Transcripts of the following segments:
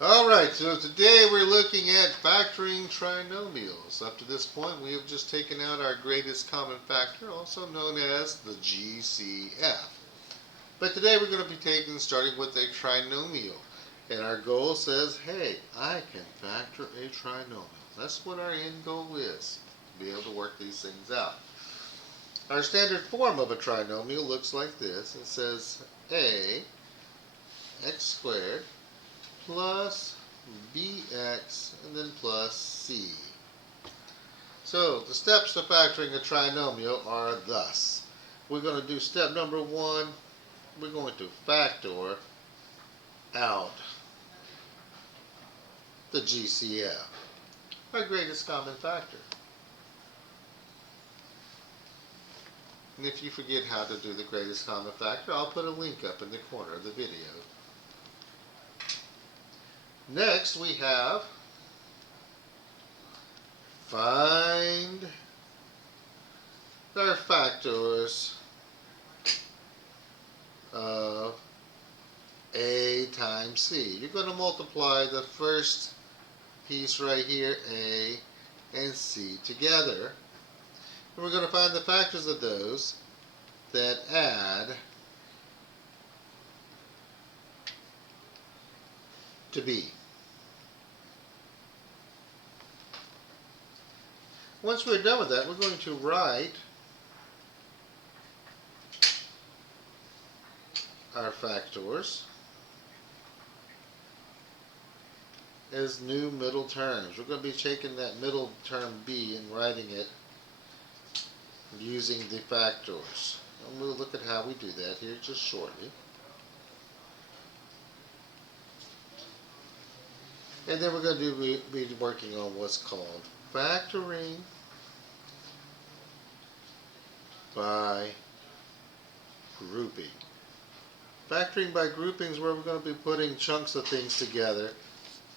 Alright, so today we're looking at factoring trinomials. Up to this point, we have just taken out our greatest common factor, also known as the GCF. But today we're going to be starting with a trinomial. And our goal says, hey, I can factor a trinomial. That's what our end goal is, to be able to work these things out. Our standard form of a trinomial looks like this. It says a x squared plus bx and then plus c. So the steps to factoring a trinomial are thus. We're going to do step number one. We're going to factor out the GCF, our greatest common factor. And if you forget how to do the greatest common factor, I'll put a link up in the corner of the video. Next, we have find our factors of a times c. You're going to multiply the first piece right here, a and c, together. And we're going to find the factors of those that add to b. Once we're done with that, we're going to write our factors as new middle terms. We're going to be taking that middle term b and writing it using the factors. And we'll look at how we do that here just shortly. And then we're going to be working on what's called factoring by grouping. Factoring by grouping is where we're going to be putting chunks of things together,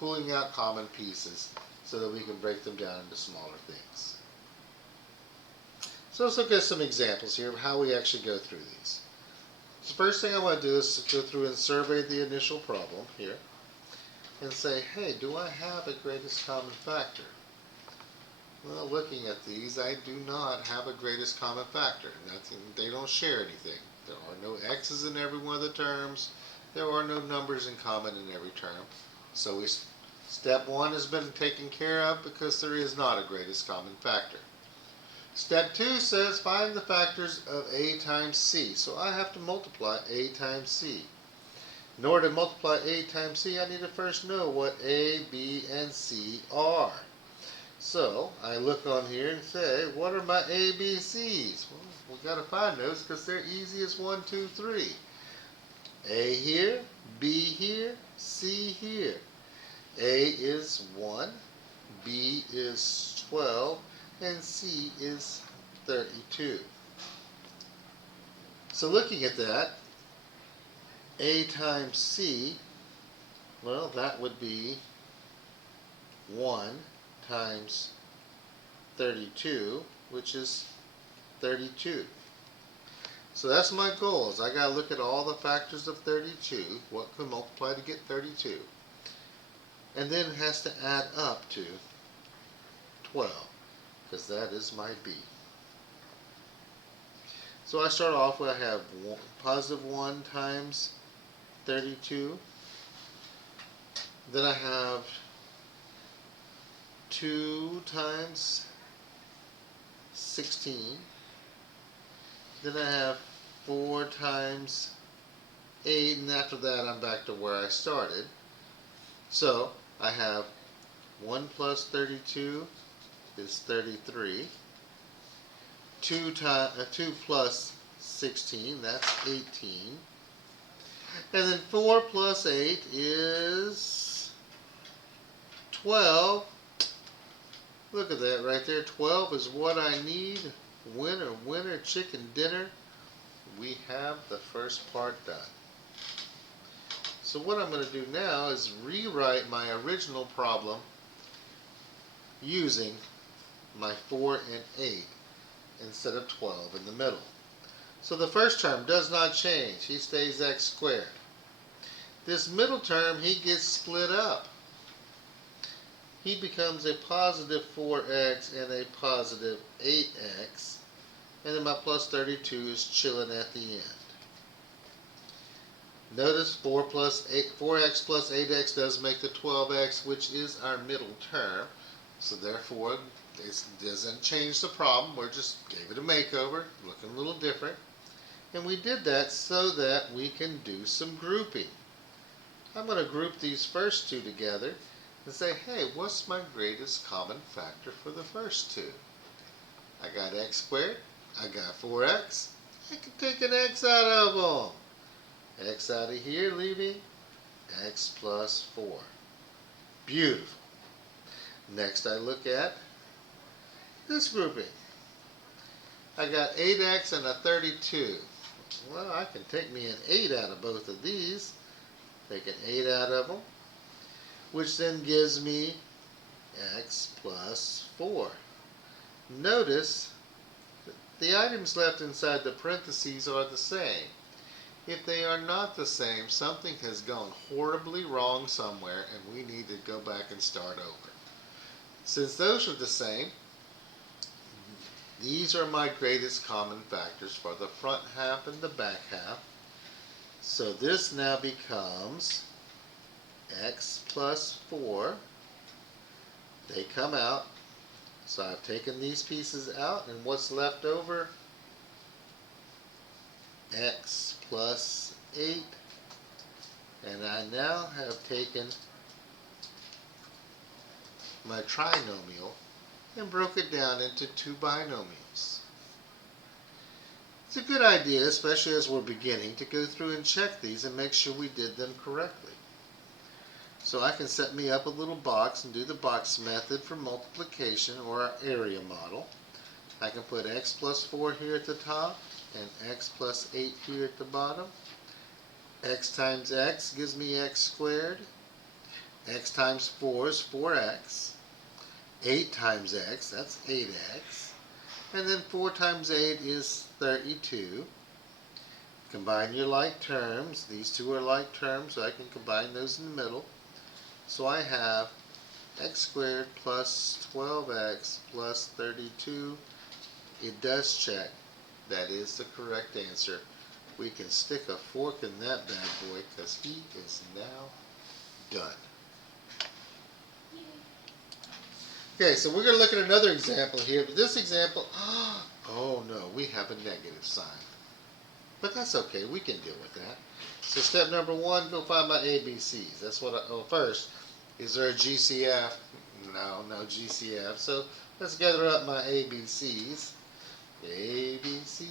pulling out common pieces so that we can break them down into smaller things. So let's look at some examples here of how we actually go through these. So the first thing I want to do is go through and survey the initial problem here and say, hey, do I have a greatest common factor? Well, looking at these, I do not have a greatest common factor. Nothing, they don't share anything. There are no x's in every one of the terms. There are no numbers in common in every term. So step one has been taken care of because there is not a greatest common factor. Step two says find the factors of a times c. So I have to multiply a times c. In order to multiply a times c, I need to first know what a, b, and c are. So I look on here and say, what are my a, b, c's? Well, we've got to find those because they're easy as 1, 2, 3. A here, b here, c here. A is 1, b is 12, and c is 32. So looking at that, a times c, well, that would be 1 times 32, which is 32. So that's my goal, is I got to look at all the factors of 32, what can multiply to get 32. And then it has to add up to 12, because that is my b. So I start off with, I have positive 1 times 32. Then I have 2 times 16. Then I have 4 times 8, and after that I'm back to where I started. So I have 1 plus 32 is 33. 2 plus 16, that's 18. And then 4 plus 8 is 12. Look at that right there. 12 is what I need. Winner, winner, chicken dinner. We have the first part done. So what I'm going to do now is rewrite my original problem using my 4 and 8 instead of 12 in the middle. So the first term does not change. He stays x squared. This middle term, he gets split up. He becomes a positive 4x and a positive 8x. And then my plus 32 is chilling at the end. Notice 4x plus 8x does make the 12x, which is our middle term. So therefore, it doesn't change the problem. We just gave it a makeover, looking a little different. And we did that so that we can do some grouping. I'm going to group these first two together and say, hey, what's my greatest common factor for the first two? I got x squared. I got 4x. I can take an x out of them. X out of here, leaving x plus 4. Beautiful. Next I look at this grouping. I got 8x and a 32. Well, I can take me an 8 out of both of these. Take an 8 out of them, which then gives me x plus 4. Notice that the items left inside the parentheses are the same. If they are not the same, something has gone horribly wrong somewhere and we need to go back and start over. Since those are the same, these are my greatest common factors for the front half and the back half. So this now becomes x plus 4. They come out. So I've taken these pieces out, and what's left over? X plus 8. And I now have taken my trinomial and broke it down into two binomials. It's a good idea, especially as we're beginning, to go through and check these and make sure we did them correctly. So I can set me up a little box and do the box method for multiplication, or our area model. I can put x plus 4 here at the top and x plus 8 here at the bottom. X times x gives me x squared. X times 4 is 4x. 8 times x, that's 8x. And then 4 times 8 is 32. Combine your like terms. These two are like terms, so I can combine those in the middle. So I have x squared plus 12x plus 32. It does check. That is the correct answer. We can stick a fork in that bad boy because he is now done. Okay, so we're going to look at another example here. But this example, oh no, we have a negative sign. But that's okay, we can deal with that. So step number 1, go find my ABCs. That's what first, is there a GCF? No GCF. So let's gather up my ABCs. ABC,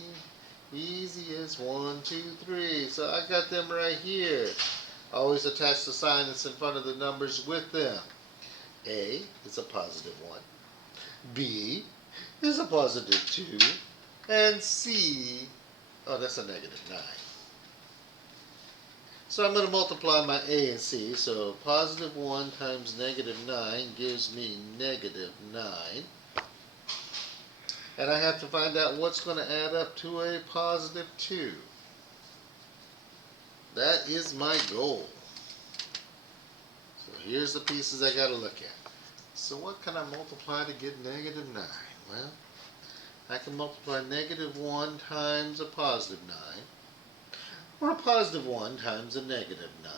easy as 1, 2, 3. So I got them right here. Always attach the sign that's in front of the numbers with them. A is a positive 1. B is a positive 2. And C, oh, that's a negative 9. So I'm going to multiply my A and C. So positive 1 times negative 9 gives me negative 9. And I have to find out what's going to add up to a positive 2. That is my goal. So here's the pieces I got to look at. So what can I multiply to get negative 9? Well, I can multiply negative 1 times a positive 9, or a positive 1 times a negative 9.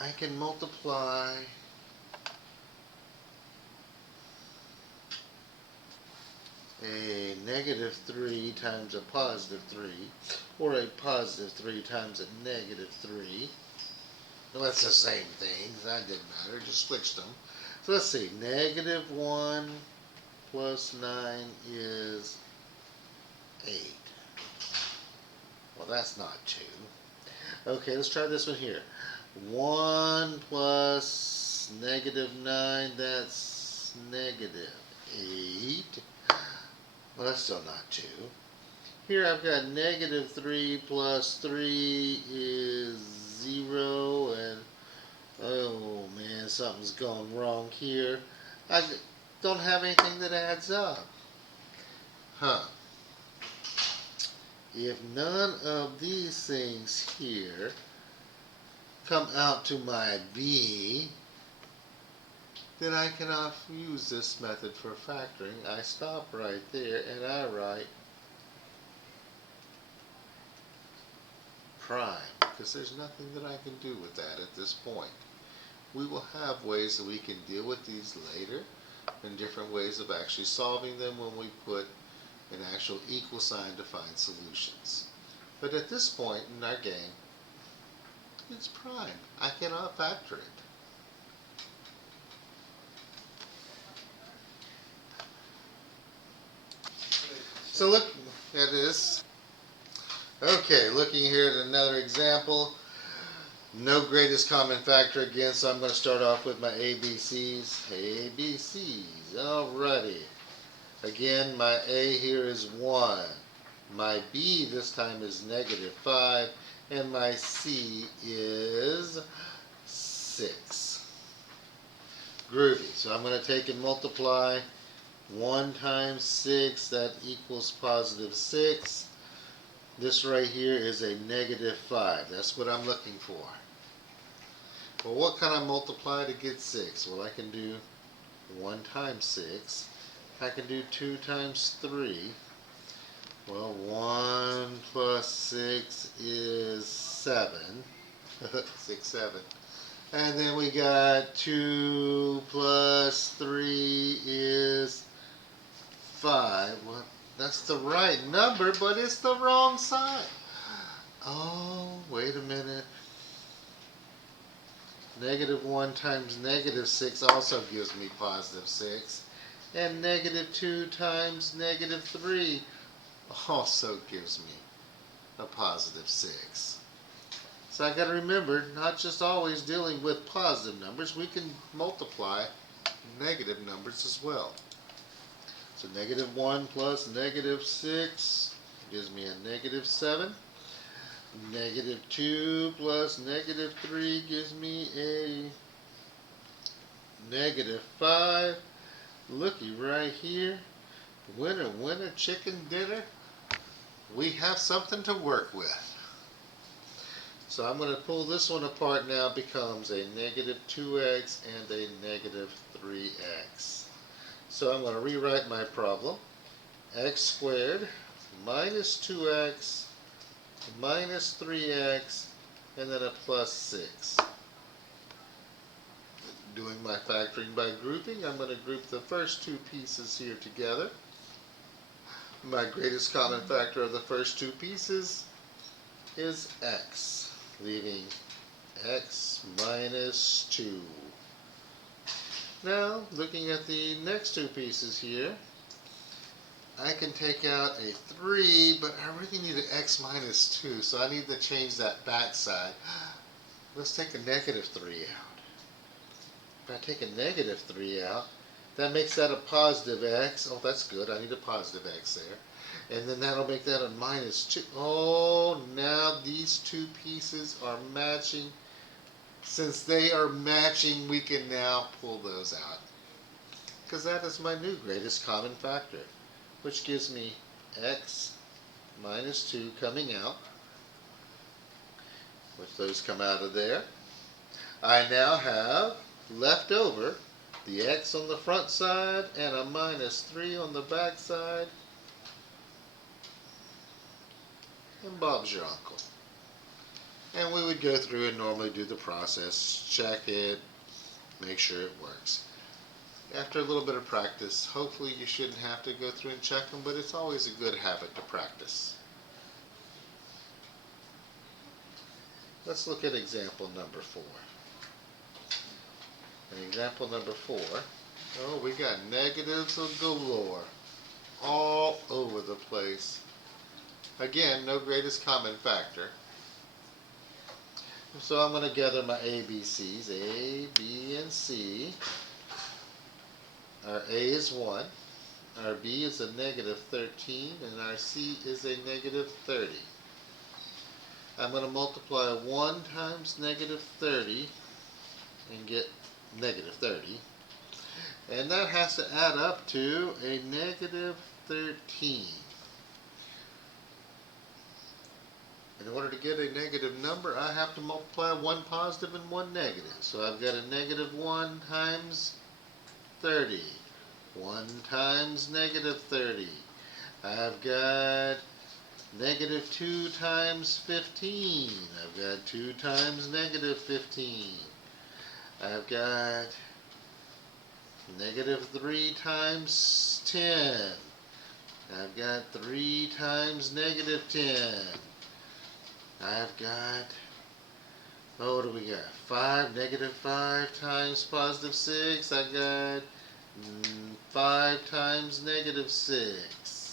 I can multiply a negative 3 times a positive 3, or a positive 3 times a negative 3. Well, that's the same thing. That didn't matter. Just switched them. So let's see. Negative 1 plus 9 is 8. Well, that's not 2. Okay, let's try this one here. 1 plus negative 9, that's negative 8. Well, that's still not 2. Here I've got negative 3 plus 3 is 0, and oh man, something's gone wrong here. I don't have anything that adds up. if none of these things here come out to my b, then I cannot use this method for factoring. I stop right there and I write prime, because there's nothing that I can do with that at this point. We will have ways that we can deal with these later, and different ways of actually solving them when we put an actual equal sign to find solutions. But at this point in our game, it's prime. I cannot factor it. So look at this. Okay, looking here at another example. No greatest common factor again, so I'm going to start off with my ABCs. ABCs, alrighty. Again, my A here is 1. My B this time is -5. And my C is 6. Groovy. So I'm going to take and multiply 1 times 6, that equals +6. This right here is a -5. That's what I'm looking for. Well, what can I multiply to get 6? Well, I can do 1 times 6. I can do 2 times 3. Well, 1 plus 6 is 7. 6, 7. And then we got 2 plus 3 is 5. Well, that's the right number, but it's the wrong side. Oh, wait a minute. -1 times -6 also gives me +6. And -2 times -3 also gives me a +6. So I got to remember, not just always dealing with positive numbers, we can multiply negative numbers as well. So -1 plus -6 gives me a -7. -2 plus -3 gives me a -5. Looky right here. Winner, winner, chicken dinner. We have something to work with. So I'm going to pull this one apart now. It becomes a -2x and a -3x. So I'm going to rewrite my problem. X squared minus 2x minus 3x and then a +6. Doing my factoring by grouping, I'm going to group the first two pieces here together. My greatest common factor of the first two pieces is x, leaving x minus 2. Now, looking at the next two pieces here, I can take out a 3, but I really need an x minus 2, so I need to change that back side. Let's take a -3 out. If I take a -3 out, that makes that a positive x. Oh, that's good. I need a positive x there. And then that'll make that a -2. Oh, now these two pieces are matching. Since they are matching, we can now pull those out. Because that is my new greatest common factor, which gives me x minus 2 coming out, which those come out of there. I now have left over the x on the front side and a -3 on the back side. And Bob's your uncle. And we would go through and normally do the process, check it, make sure it works. After a little bit of practice, hopefully you shouldn't have to go through and check them, but it's always a good habit to practice. Let's look at example number 4. In example number 4, oh, we got negatives galore, all over the place. Again, no greatest common factor. So I'm going to gather my ABCs, A, B, and C. Our A is 1, our B is a -13, and our C is a -30. I'm going to multiply 1 times -30 and get -30. And that has to add up to a -13. In order to get a negative number, I have to multiply one positive and one negative. So I've got a negative 1 times 30. 1 times negative 30. I've got negative 2 times 15. I've got 2 times negative 15. I've got negative 3 times 10. I've got 3 times negative 10. I've got, oh, what do we got? 5, negative 5 times positive 6. I got 5 times negative 6.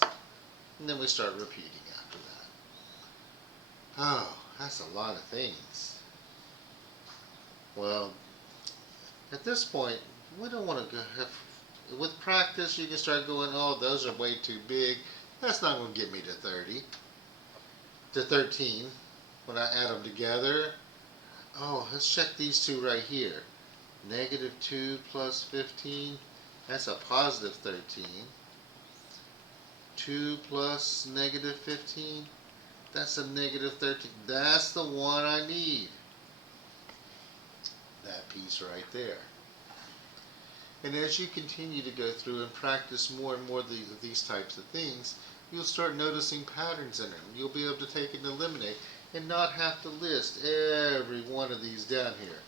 And then we start repeating after that. Oh, that's a lot of things. Well, at this point, we don't want to go have, with practice you can start going, oh, those are way too big. That's not going to get me to 30, to 13 when I add them together. Oh, let's check these two right here. Negative 2 plus 15, that's a positive 13. 2 plus negative 15, that's a negative 13. That's the one I need. That piece right there. And as you continue to go through and practice more and more of these types of things, you'll start noticing patterns in them. You'll be able to take and eliminate and not have to list every one of these down here.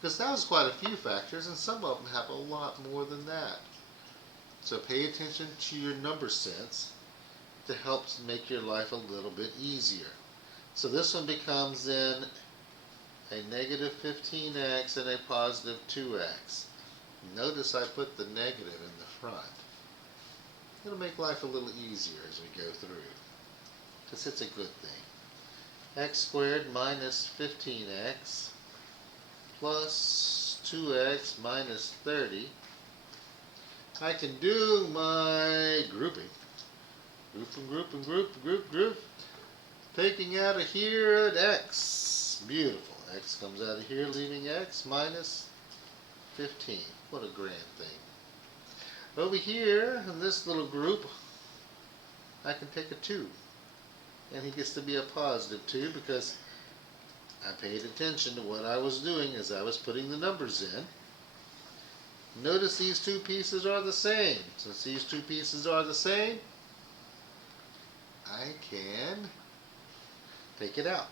Because that was quite a few factors, and some of them have a lot more than that. So pay attention to your number sense to help make your life a little bit easier. So this one becomes then a negative 15x and a positive 2x. Notice I put the negative in the front. It'll make life a little easier as we go through, because it's a good thing. X squared minus 15x plus 2x minus 30. I can do my grouping. Group. Taking out of here at x. Beautiful. X comes out of here, leaving x minus 15. What a grand thing. Over here, in this little group, I can take a 2. And he gets to be a positive 2 because I paid attention to what I was doing as I was putting the numbers in. Notice these two pieces are the same. Since these two pieces are the same, I can take it out.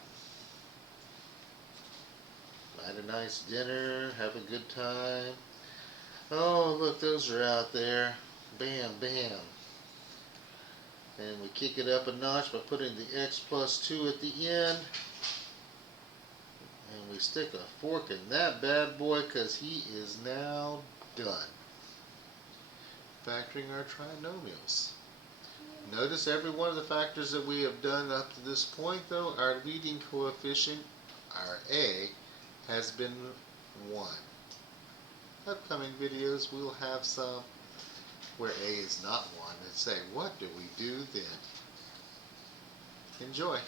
Have a nice dinner, have a good time. Oh, look, those are out there. Bam, bam. And we kick it up a notch by putting the x plus 2 at the end. And we stick a fork in that bad boy because he is now done. Factoring our trinomials. Notice every one of the factors that we have done up to this point, though, our leading coefficient, our a, has been 1. Upcoming videos we'll have some where a is not 1 and say, what do we do then? Enjoy.